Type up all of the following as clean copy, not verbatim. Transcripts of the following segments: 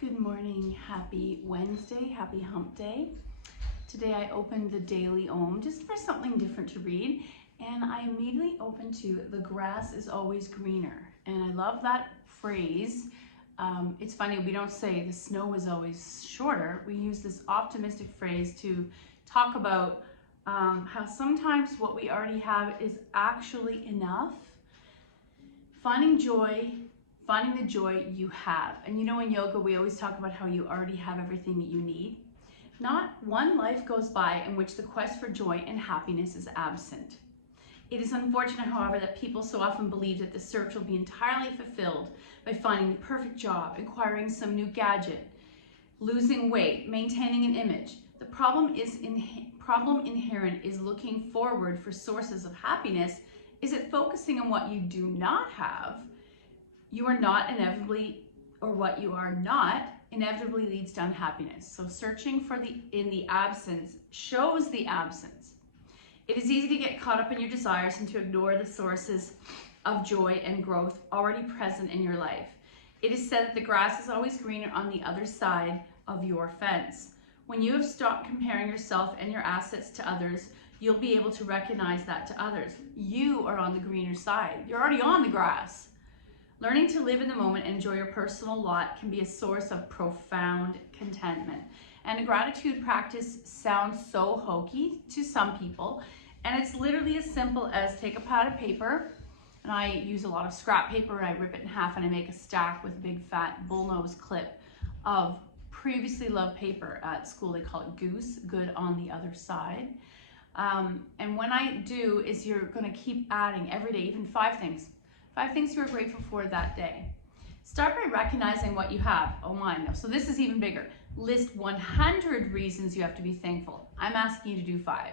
Good morning, happy Wednesday, happy hump day. Today I opened the Daily Om just for something different to read, and I immediately opened to "The grass is always greener," and I love that phrase. It's funny, we don't say the snow is always shorter. We use this optimistic phrase to talk about how sometimes what we already have is actually enough. Finding the joy you have. And you know, in yoga, we always talk about how you already have everything that you need. Not one life goes by in which the quest for joy and happiness is absent. It is unfortunate, however, that people so often believe that the search will be entirely fulfilled by finding the perfect job, acquiring some new gadget, losing weight, maintaining an image. The problem inherent is looking forward for sources of happiness. Is it focusing on what you do not have? You are not inevitably, or what you are not inevitably leads to unhappiness. So searching for in the absence shows the absence. It is easy to get caught up in your desires and to ignore the sources of joy and growth already present in your life. It is said that the grass is always greener on the other side of your fence. When you have stopped comparing yourself and your assets to others, you'll be able to recognize that to others. You are on the greener side. You're already on the grass. Learning to live in the moment and enjoy your personal lot can be a source of profound contentment. And a gratitude practice sounds so hokey to some people, and it's literally as simple as take a pad of paper, and I use a lot of scrap paper, and I rip it in half and I make a stack with a big fat bullnose clip of previously loved paper. At school they call it goose, good on the other side. And when I do is you're gonna keep adding every day, even 5 things. 5 things you are grateful for that day. Start by recognizing what you have. Oh my, no. So this is even bigger. List 100 reasons you have to be thankful. I'm asking you to do 5.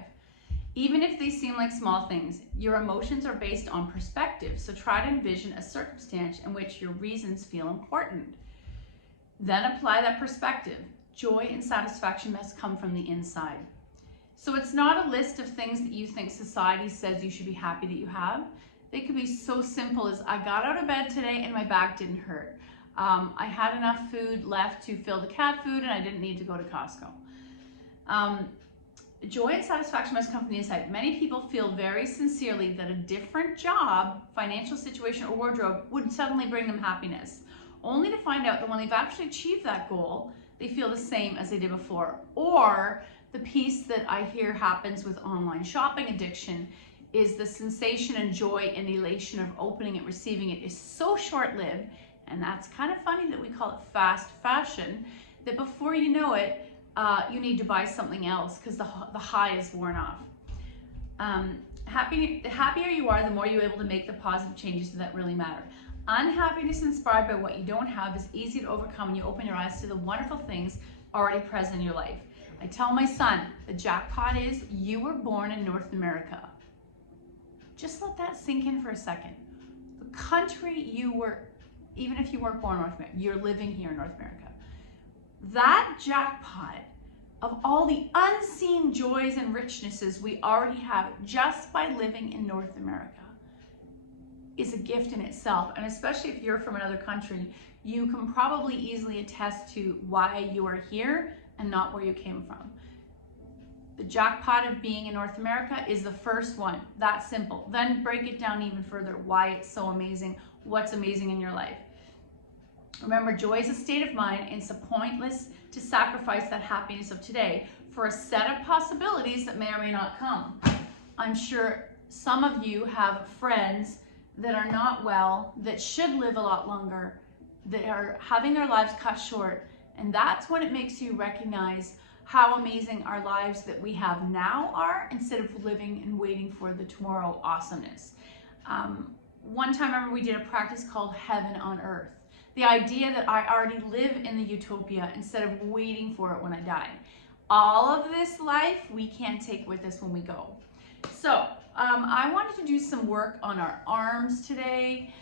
Even if they seem like small things, your emotions are based on perspective. So try to envision a circumstance in which your reasons feel important. Then apply that perspective. Joy and satisfaction must come from the inside. So it's not a list of things that you think society says you should be happy that you have. They could be so simple as I got out of bed today and my back didn't hurt. I had enough food left to fill the cat food and I didn't need to go to Costco. Joy and satisfaction must come from the inside. Many people feel very sincerely that a different job, financial situation, or wardrobe would suddenly bring them happiness, only to find out that when they've actually achieved that goal, they feel the same as they did before. Or the piece that I hear happens with online shopping addiction is the sensation and joy and elation of opening it, receiving it is so short-lived, and that's kind of funny that we call it fast fashion, that before you know it, you need to buy something else because the high is worn off. The happier you are, the more you're able to make the positive changes that really matter. Unhappiness inspired by what you don't have is easy to overcome when you open your eyes to the wonderful things already present in your life. I tell my son, the jackpot is you were born in North America. Just let that sink in for a second. The country you were, even if you weren't born in North America, you're living here in North America. That jackpot of all the unseen joys and richnesses we already have just by living in North America is a gift in itself. And especially if you're from another country, you can probably easily attest to why you are here and not where you came from. The jackpot of being in North America is the first one. That simple. Then break it down even further, why it's so amazing, what's amazing in your life. Remember, joy is a state of mind, and it's pointless to sacrifice that happiness of today for a set of possibilities that may or may not come. I'm sure some of you have friends that are not well, that should live a lot longer, that are having their lives cut short, and that's when it makes you recognize how amazing our lives that we have now are, instead of living and waiting for the tomorrow awesomeness. One time, I remember we did a practice called Heaven on Earth. The idea that I already live in the utopia instead of waiting for it when I die. All of this life we can't take with us when we go. So I wanted to do some work on our arms today.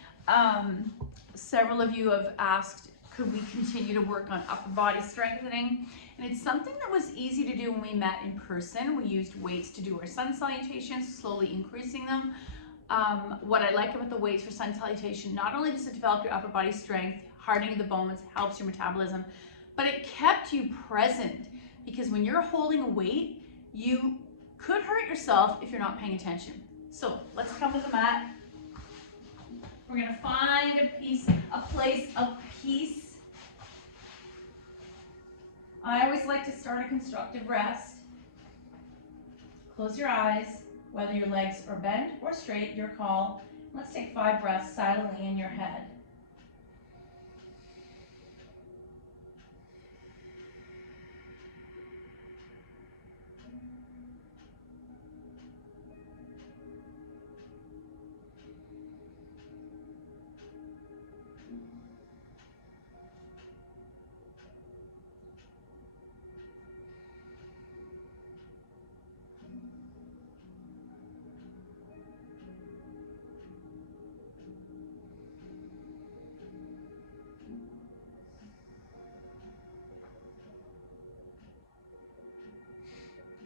Several of you have asked, could we continue to work on upper body strengthening? And it's something that was easy to do when we met in person. We used weights to do our sun salutations, slowly increasing them. What I like about the weights for sun salutation, not only does it develop your upper body strength, hardening of the bones, helps your metabolism, but it kept you present, because when you're holding a weight, you could hurt yourself if you're not paying attention. So let's come to the mat. We're gonna find a place of peace. I always like to start a constructive rest. Close your eyes, whether your legs are bent or straight, your call. Let's take 5 breaths silently in your head.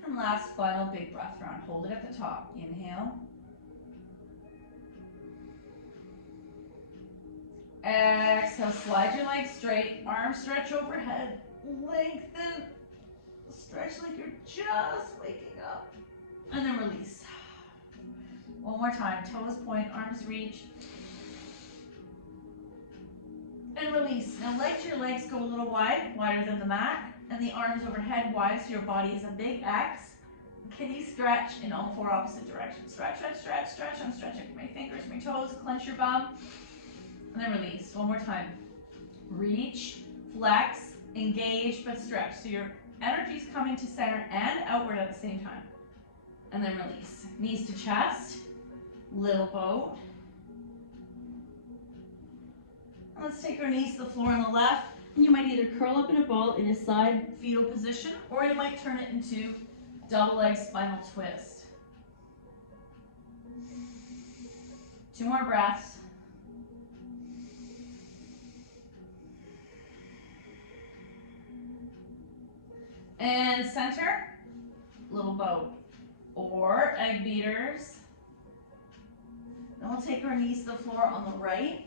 And last, final big breath round. Hold it at the top. Inhale. Exhale, slide your legs straight, arms stretch overhead, lengthen, stretch like you're just waking up, and then release. One more time, toes point, arms reach, and release. Now let your legs go a little wide, wider than the mat, and the arms overhead wide so your body is a big X. Can you stretch in all 4 opposite directions? Stretch, stretch, stretch, stretch. I'm stretching my fingers, my toes, clench your bum. And then release. One more time. Reach, flex, engage, but stretch. So your energy's coming to center and outward at the same time. And then release. Knees to chest, little boat. And let's take our knees to the floor on the left. And you might either curl up in a ball in a side fetal position, or you might turn it into double leg spinal twist. 2 more breaths. And center, little boat, or egg beaters. Then we'll take our knees to the floor on the right,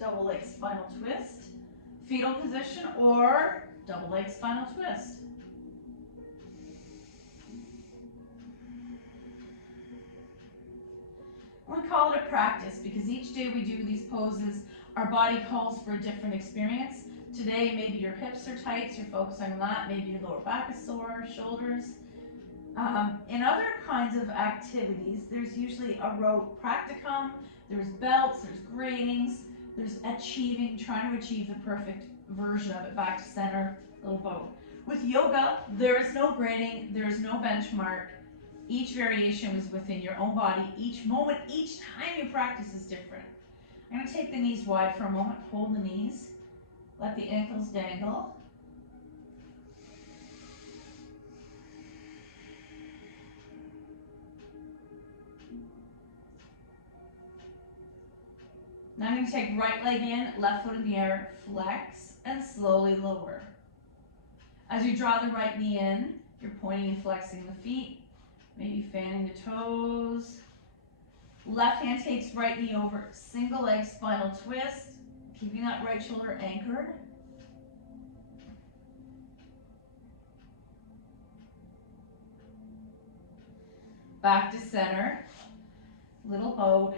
double leg spinal twist, fetal position, or double leg spinal twist. We call it a practice because each day we do these poses, our body calls for a different experience. Today, maybe your hips are tight, so you're focusing on that. Maybe your lower back is sore, shoulders. In other kinds of activities, there's usually a rote practicum, there's belts, there's gratings, there's achieving, trying to achieve the perfect version of it, back to center, little boat. With yoga, there is no grading, there is no benchmark. Each variation is within your own body. Each moment, each time you practice is different. I'm going to take the knees wide for a moment, hold the knees. Let the ankles dangle. Now I'm going to take right leg in, left foot in the air, flex, and slowly lower. As you draw the right knee in, you're pointing and flexing the feet, maybe fanning the toes. Left hand takes right knee over, single leg spinal twist, keeping that right shoulder anchored. Back to center, little boat.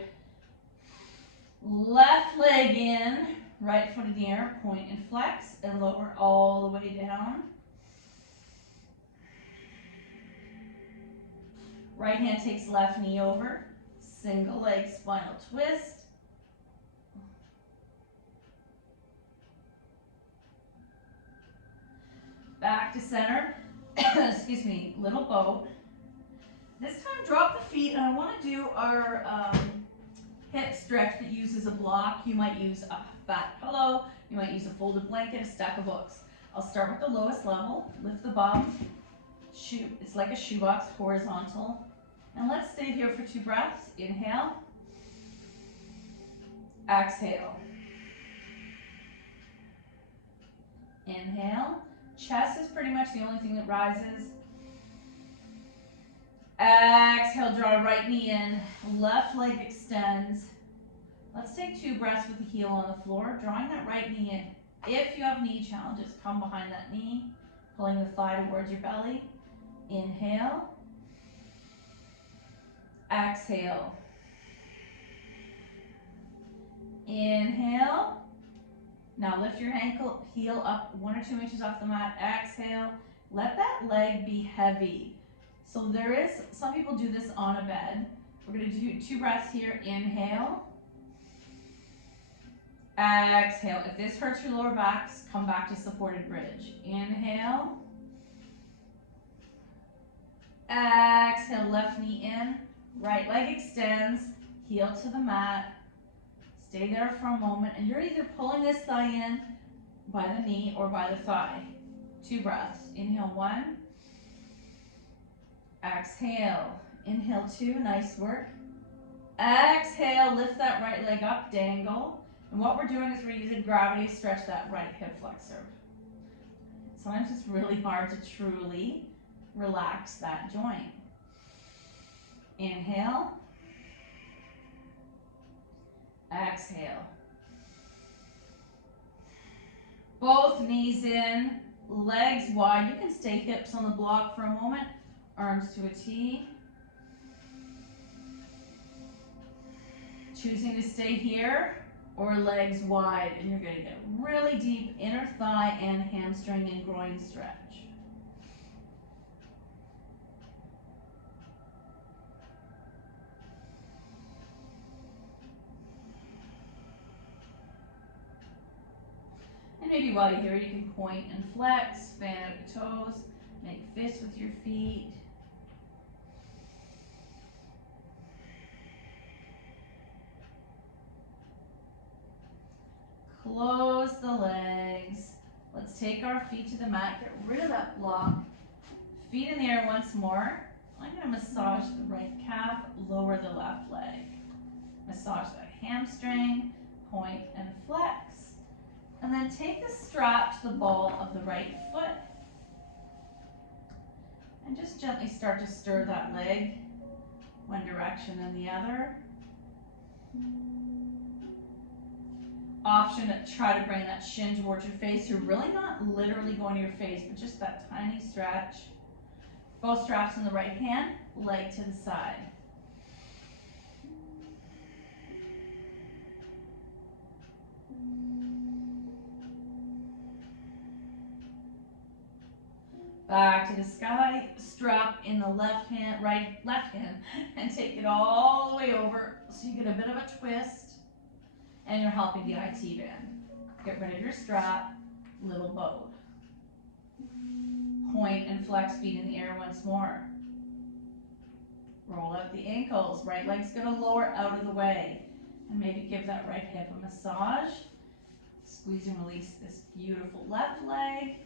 Left leg in, right foot in the air, point and flex, and lower all the way down. Right hand takes left knee over, single leg spinal twist. Back to center, excuse me, little boat. This time drop the feet, and I want to do our hip stretch that uses a block. You might use a fat pillow, you might use a folded blanket, a stack of books. I'll start with the lowest level, lift the bum, it's like a shoebox, horizontal. And let's stay here for 2 breaths. Inhale, exhale. Inhale, chest is pretty much the only thing that rises. Exhale, draw right knee in, left leg extends. Let's take 2 breaths with the heel on the floor, drawing that right knee in. If you have knee challenges, come behind that knee, pulling the thigh towards your belly. Inhale. Exhale. Inhale. Now lift your ankle, heel up 1 or 2 inches off the mat. Exhale. Let that leg be heavy. So some people do this on a bed. We're going to do 2 breaths here. Inhale. Exhale. If this hurts your lower back, come back to supported bridge. Inhale. Exhale, left knee in. Right leg extends. Heel to the mat. Stay there for a moment. And you're either pulling this thigh in by the knee or by the thigh. 2 breaths. Inhale 1. Exhale. Inhale 2. Nice work. Exhale. Lift that right leg up. Dangle. And what we're doing is we're using gravity to stretch that right hip flexor. Sometimes it's really hard to truly relax that joint. Inhale. Exhale. Both knees in, legs wide. You can stay hips on the block for a moment. Arms to a T. Choosing to stay here or legs wide, and you're going to get really deep inner thigh and hamstring and groin stretch. And maybe while you're here, you can point and flex, fan out your toes, make fists with your feet. Close the legs. Let's take our feet to the mat, get rid of that block. Feet in the air once more. I'm going to massage the right calf, lower the left leg. Massage that hamstring, point and flex. And then take the strap to the ball of the right foot. And just gently start to stir that leg one direction and the other. Option to try to bring that shin towards your face. You're really not literally going to your face, but just that tiny stretch. Both straps in the right hand, leg to the side. Back to the sky, strap in the left hand, and take it all the way over so you get a bit of a twist, and you're helping the IT band. Get rid of your strap, little bow. Point and flex, feet in the air once more. Roll out the ankles, right leg's gonna lower out of the way, and maybe give that right hip a massage. Squeeze and release this beautiful left leg.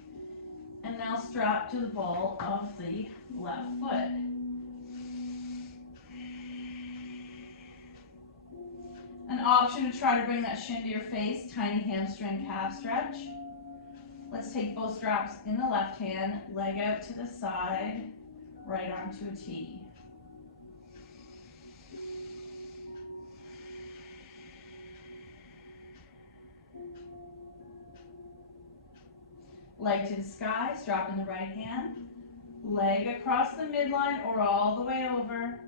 And now strap to the ball of the left foot. An option to try to bring that shin to your face, tiny hamstring calf stretch. Let's take both straps in the left hand, leg out to the side, right arm to a T. Leg to the sky, strap in the right hand, leg across the midline or all the way over.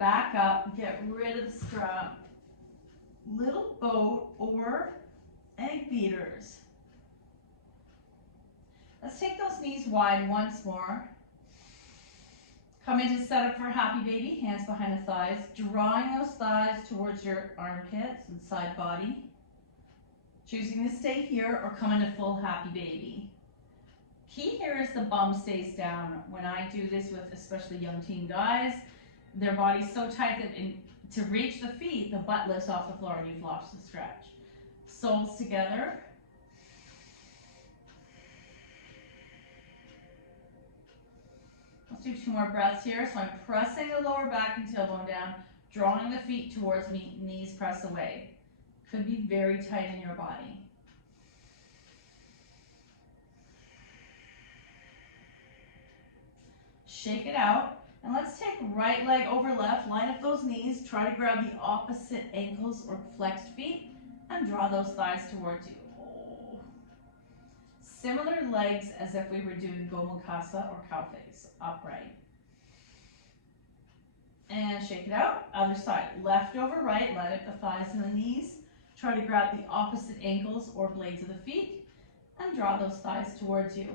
Back up, get rid of the strap. Little boat or egg beaters. Let's take those knees wide once more. Come into setup for happy baby, hands behind the thighs, drawing those thighs towards your armpits and side body. Choosing to stay here or come into full happy baby. Key here is the bum stays down. When I do this with especially young teen guys, their body's so tight that to reach the feet, the butt lifts off the floor and you've lost the stretch. Soles together. Let's do 2 more breaths here. So I'm pressing the lower back and tailbone down, drawing the feet towards me, knees press away. Could be very tight in your body. Shake it out. And let's take right leg over left, line up those knees, try to grab the opposite ankles or flexed feet, and draw those thighs towards you. Oh. Similar legs as if we were doing Gomukhasa or cow face, upright. And shake it out, other side. Left over right, let up the thighs and the knees. Try to grab the opposite ankles or blades of the feet and draw those thighs towards you.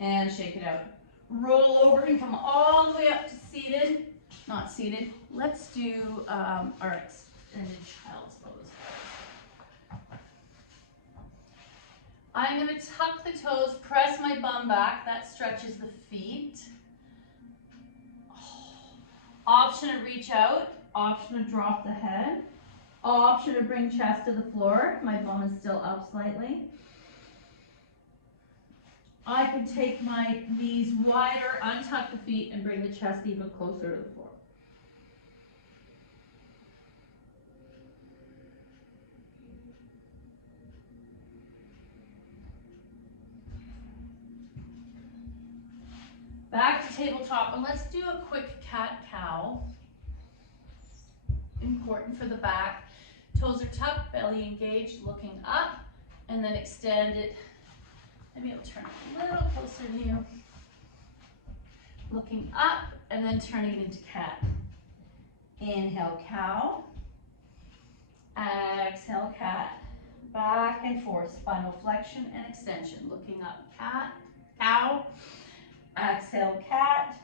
And shake it out. Roll over and come all the way up to seated, not seated. Let's do our extended child's pose. I'm going to tuck the toes, press my bum back. That stretches the feet. Option to reach out, option to drop the head, option to bring chest to the floor. My bum is still up slightly. I could take my knees wider, untuck the feet, and bring the chest even closer to the floor. Back to tabletop, and let's do a quick cat-cow. Important for the back. Toes are tucked, belly engaged, looking up, and then extend it. Maybe I'll turn it a little closer to you. Looking up, and then turning it into cat. Inhale, cow. Exhale, cat. Back and forth, spinal flexion and extension. Looking up, cat, cow. Exhale, cat.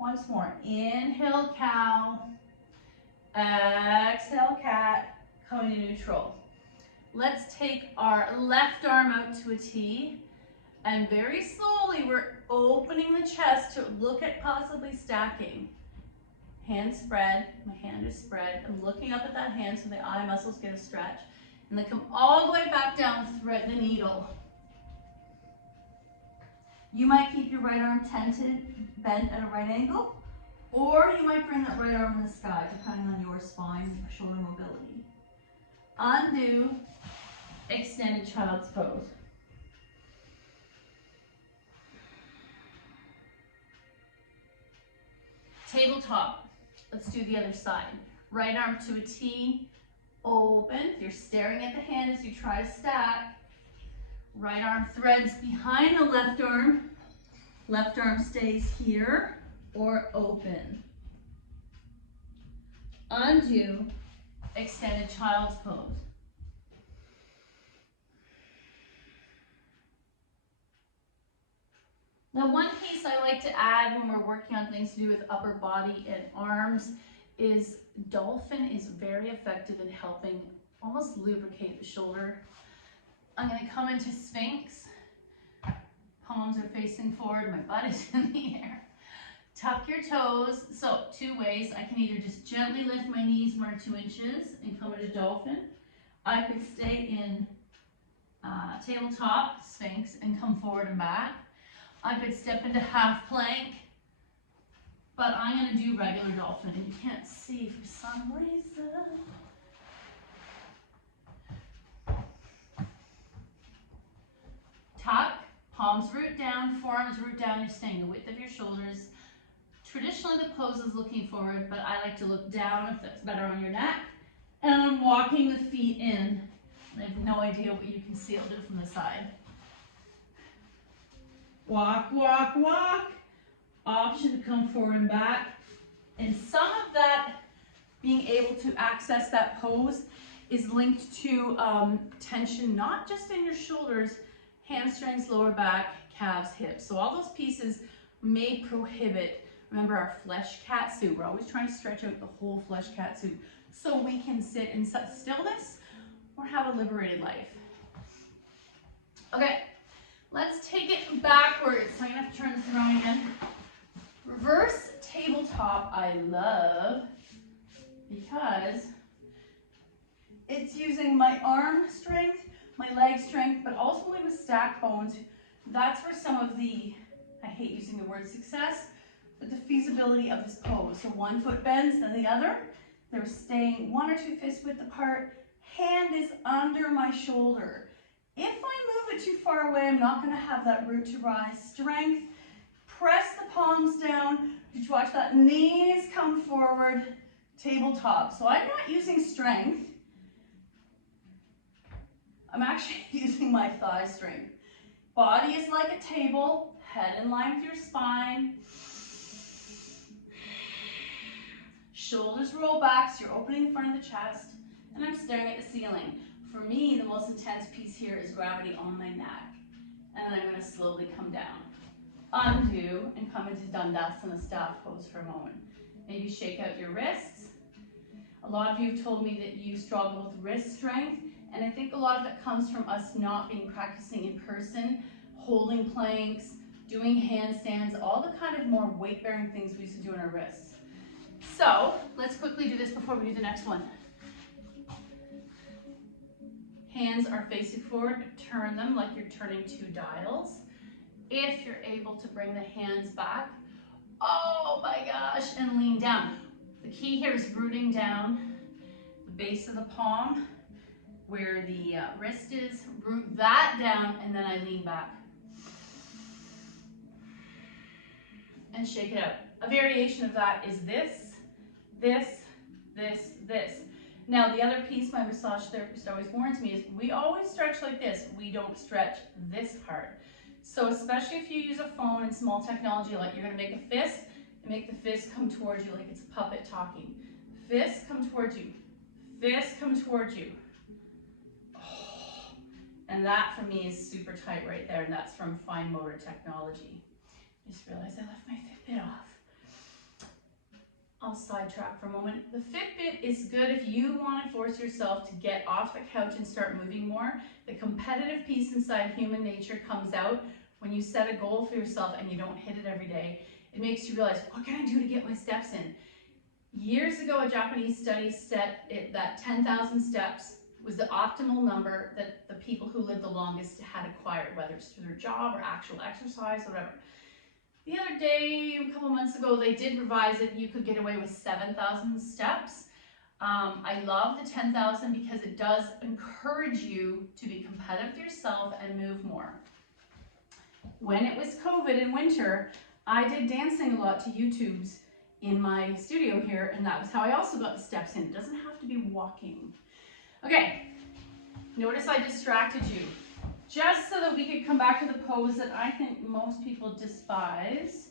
Once more. Inhale, cow. Exhale, cat. Coming to neutral. Let's take our left arm out to a T. And very slowly, we're opening the chest to look at possibly stacking. Hand spread. My hand is spread. I'm looking up at that hand so the eye muscles get a stretch. And then come all the way back down, thread the needle. You might keep your right arm tented, bent at a right angle, or you might bring that right arm in the sky, depending on your spine, shoulder mobility. Undo, extended child's pose. Tabletop. Let's do the other side. Right arm to a T, open. You're staring at the hand as you try to stack. Right arm threads behind the left arm. Left arm stays here or open. Undo, extended child's pose. Now, one piece I like to add when we're working on things to do with upper body and arms is dolphin is very effective in helping almost lubricate the shoulder. I'm going to come into Sphinx. Palms are facing forward, my butt is in the air. Tuck your toes. So, two ways. I can either just gently lift my knees 1 or 2 inches and come into dolphin. I could stay in tabletop, Sphinx, and come forward and back. I could step into half plank, but I'm going to do regular dolphin, and you can't see for some reason. Tuck, palms root down, forearms root down, you're staying the width of your shoulders. Traditionally the pose is looking forward, but I like to look down if that's better on your neck. And I'm walking the feet in. I have no idea what you can see, I'll do it from the side. Walk, walk, walk. Option to come forward and back. And some of that, being able to access that pose, is linked to tension, not just in your shoulders, hamstrings, lower back, calves, hips. So all those pieces may prohibit, remember our flesh cat suit, we're always trying to stretch out the whole flesh cat suit so we can sit in stillness or have a liberated life. Okay. Let's take it backwards. So I'm going to have to turn this around again. Reverse tabletop I love because it's using my arm strength, my leg strength, but ultimately with stacked bones. That's where some of the, I hate using the word success, but the feasibility of this pose. So 1 foot bends, then the other. They're staying 1 or 2 fist width apart. Hand is under my shoulder. If I move it too far away, I'm not going to have that root to rise. Strength, press the palms down, Did you watch that? Knees come forward, tabletop. So I'm not using strength. I'm actually using my thigh strength. Body is like a table, head in line with your spine. Shoulders roll back, so you're opening the front of the chest, and I'm staring at the ceiling. For me, the most intense piece here is gravity on my neck. And then I'm gonna slowly come down. Undo and come into Dandasana staff pose for a moment. Maybe shake out your wrists. A lot of you have told me that you struggle with wrist strength, and I think a lot of it comes from us not being practicing in person, holding planks, doing handstands, all the kind of more weight-bearing things we used to do in our wrists. So let's quickly do this before we do the next one. Hands are facing forward, turn them like you're turning 2 dials. If you're able to bring the hands back, oh my gosh, and lean down. The key here is rooting down the base of the palm, where the wrist is, root that down, and then I lean back. And shake it out. A variation of that is this, this, this, this. Now the other piece my massage therapist always warns me is we always stretch like this. We don't stretch this hard. So especially if you use a phone and small technology, like you're gonna make a fist, and make the fist come towards you like it's a puppet talking. Fist come towards you, fist come towards you. Oh. And that for me is super tight right there, and that's from fine motor technology. Just realized I left my Fitbit off. I'll sidetrack for a moment. The Fitbit is good if you want to force yourself to get off the couch and start moving more. The competitive piece inside human nature comes out when you set a goal for yourself and you don't hit it every day. It makes you realize, what can I do to get my steps in? Years ago, a Japanese study set it that 10,000 steps was the optimal number that the people who lived the longest had acquired, whether it's through their job or actual exercise or whatever. The other day, a couple months ago, they did revise it. You could get away with 7,000 steps. I love the 10,000 because it does encourage you to be competitive with yourself and move more. When it was COVID in winter, I did dancing a lot to YouTubes in my studio here, and that was how I also got the steps in. It doesn't have to be walking. Okay, notice I distracted you. Just so that we could come back to the pose that I think most people despise.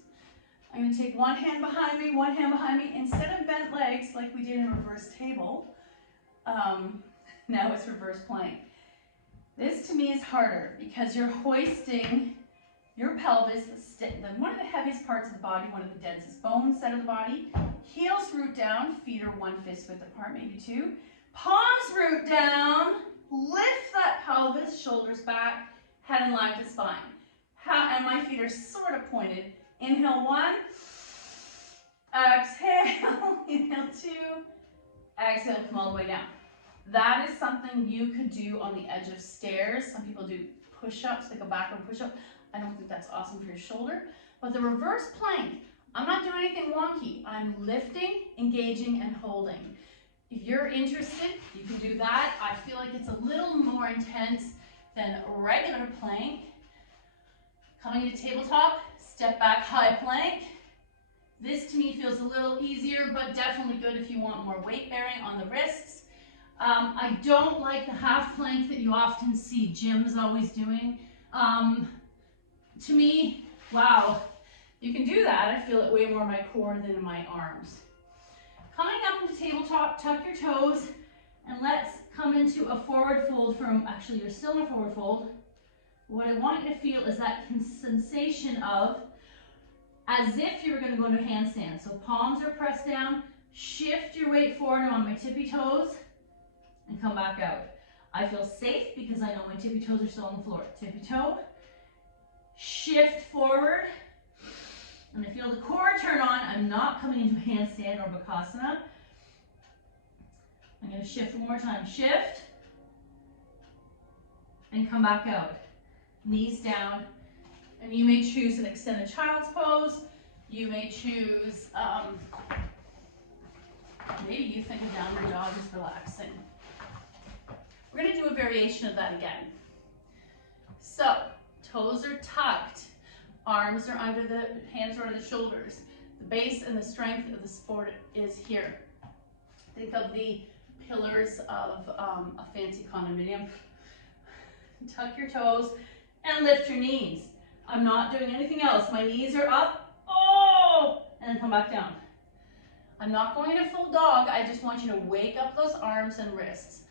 I'm going to take one hand behind me, one hand behind me. Instead of bent legs like we did in reverse table, now it's reverse plank. This to me is harder because you're hoisting your pelvis, one of the heaviest parts of the body, one of the densest bones out of the body. Heels root down, feet are 1 fist width apart, maybe 2. Palms root down. Lift that pelvis, shoulders back, head in line with the spine. And my feet are sort of pointed. Inhale 1, exhale, inhale 2, exhale, come all the way down. That is something you could do on the edge of stairs. Some people do push-ups, like a backward push-up. I don't think that's awesome for your shoulder. But the reverse plank, I'm not doing anything wonky. I'm lifting, engaging, and holding. If you're interested, you can do that. I feel like it's a little more intense than a regular plank. Coming to tabletop, step back, high plank. This to me feels a little easier, but definitely good if you want more weight bearing on the wrists. I don't like the half plank that you often see gyms always doing. To me, wow, you can do that. I feel it way more in my core than in my arms. Coming up into tabletop, tuck your toes, and let's come into a forward fold from, actually you're still in a forward fold. What I want you to feel is that sensation of as if you were going to go into handstand. So palms are pressed down, shift your weight forward on my tippy toes, and come back out. I feel safe because I know my tippy toes are still on the floor. Tippy toe, shift forward, and I feel the core turn on. I'm not coming into handstand or bakasana. I'm going to shift one more time. Shift, and come back out. Knees down, and you may choose an extended child's pose. You may choose, maybe you think a downward dog is relaxing. We're going to do a variation of that again. So, toes are tucked. Arms are under the, hands are under the shoulders. The base and the strength of the sport is here. Think of the pillars of a fancy condominium. Tuck your toes and lift your knees. I'm not doing anything else. My knees are up, oh, and then come back down. I'm not going in a full dog. I just want you to wake up those arms and wrists.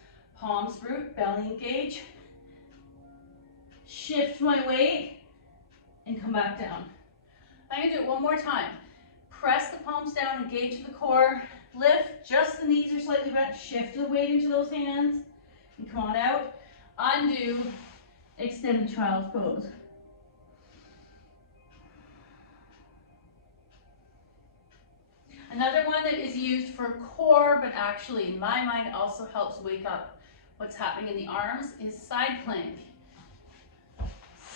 Palms root, belly engage. Shift my weight and come back down. I'm gonna do it one more time. Press the palms down, engage the core, lift, just the knees are slightly bent, shift the weight into those hands, and come on out. Undo, extended child's pose. Another one that is used for core, but actually in my mind also helps wake up what's happening in the arms, is side plank.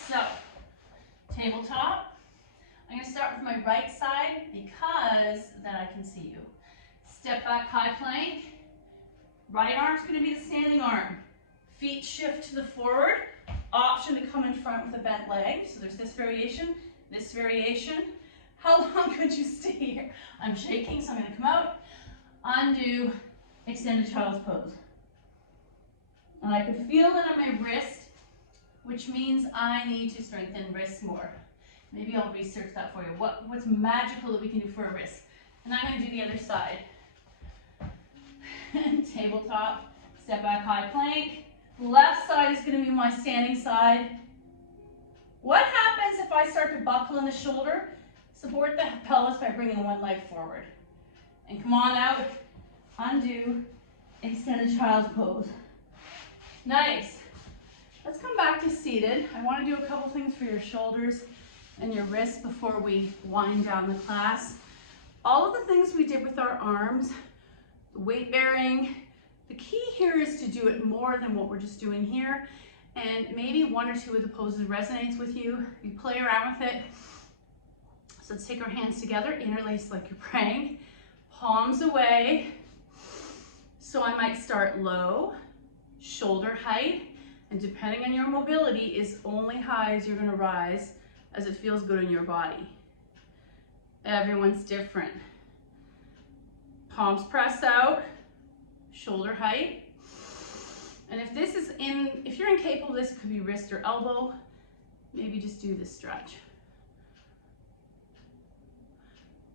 So, tabletop. I'm going to start with my right side because then I can see you. Step back, high plank. Right arm's going to be the standing arm. Feet shift to the forward. Option to come in front with a bent leg. So there's this variation, this variation. How long could you stay here? I'm shaking, so I'm going to come out. Undo, extended child's pose. And I can feel that on my wrist, which means I need to strengthen wrists more. Maybe I'll research that for you. What's magical that we can do for a wrist? And I'm going to do the other side. Tabletop, step back, high plank. Left side is going to be my standing side. What happens if I start to buckle in the shoulder? Support the pelvis by bringing one leg forward. And come on out, undo, extended child's pose. Nice. Let's come back to seated. I want to do a couple things for your shoulders and your wrists before we wind down the class. All of the things we did with our arms, the weight bearing, the key here is to do it more than what we're just doing here. And maybe one or two of the poses resonates with you. You play around with it. So let's take our hands together, interlace like you're praying, palms away. So I might start low, shoulder height, and depending on your mobility is only high as you're gonna rise as it feels good in your body. Everyone's different. Palms press out, shoulder height. And if you're incapable of this, it could be wrist or elbow, maybe just do this stretch.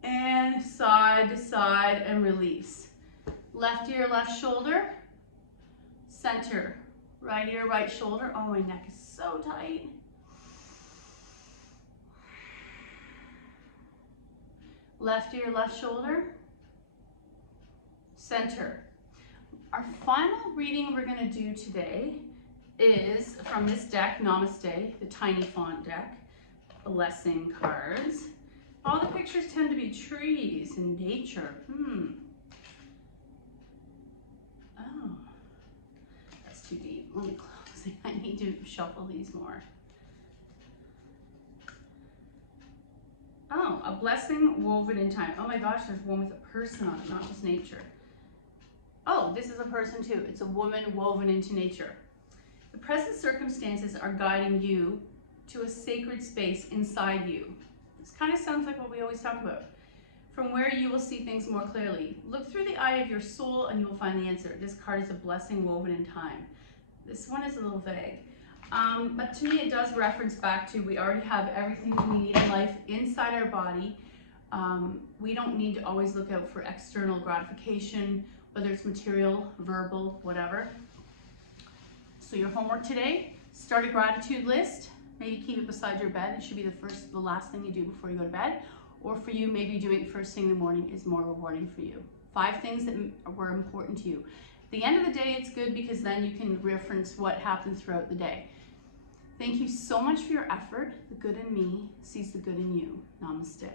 And side to side and release. Left ear, left shoulder, center. Right ear, right shoulder. Oh, my neck is so tight. Left ear, left shoulder, center. Our final reading we're going to do today is from this deck, Namaste, the tiny font deck, blessing cards. All the pictures tend to be trees and nature. Oh, that's too deep. Let me close it. I need to shuffle these more. Oh, a blessing woven in time. Oh my gosh, there's one with a person on it, not just nature. Oh, this is a person too. It's a woman woven into nature. The present circumstances are guiding you to a sacred space inside you. This kind of sounds like what we always talk about. From where you will see things more clearly. Look through the eye of your soul and you will find the answer. This card is a blessing woven in time. This one is a little vague. But to me it does reference back to we already have everything we need in life inside our body. We don't need to always look out for external gratification, whether it's material, verbal, whatever. So your homework today, start a gratitude list. Maybe keep it beside your bed. It should be the last thing you do before you go to bed. Or for you, maybe doing it first thing in the morning is more rewarding for you. 5 things that were important to you. At the end of the day, it's good because then you can reference what happened throughout the day. Thank you so much for your effort. The good in me sees the good in you. Namaste.